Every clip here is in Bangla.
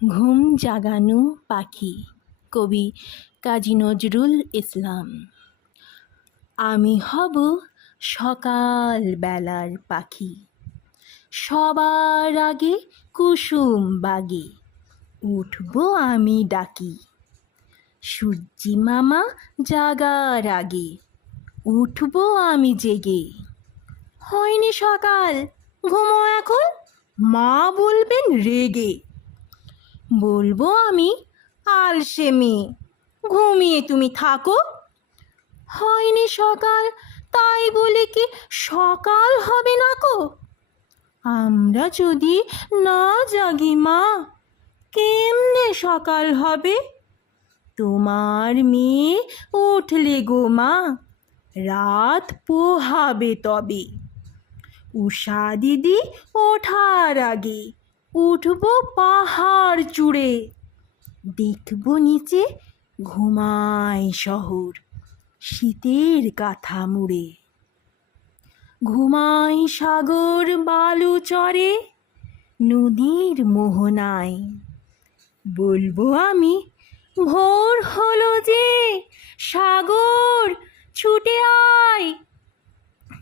ঘুম জাগানো পাখি, কবি কাজী নজরুল ইসলাম। আমি হব সকাল বেলার পাখি, সবার আগে কুসুম বাগে উঠব আমি ডাকি। সূর্যি মামা জাগার আগে উঠব আমি জেগে। হয়নি সকাল, ঘুমো এখন, মা বলবেন রেগে। বলবো আমি আলসে মেয়ে, ঘুমিয়ে তুমি থাকো। হয়নি সকাল, তাই বলে কি সকাল হবে না কো? আমরা যদি না জাগি মা, কেমনে সকাল হবে? তোমার মেয়ে উঠলে গো মা, রাত পোহাবে তবে। উষা দিদি ওঠার আগে উঠব পাহাড় চূড়ে। দেখব নিচে ঘুমায় শহর, শীতের কাঁথা মুড়ে। ঘুমাই সাগর বালু চরে, নদীর মোহনায়। বলবো আমি ভোর হলো যে, সাগর ছুটে আয়।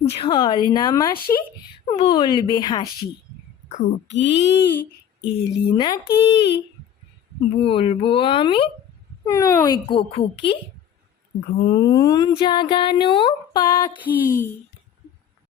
ঝর্ণা মাসি বলবে হাসি, খুকি এলি নাকি? বলবো আমি নই কো খুকি, ঘুম জাগানো পাখি।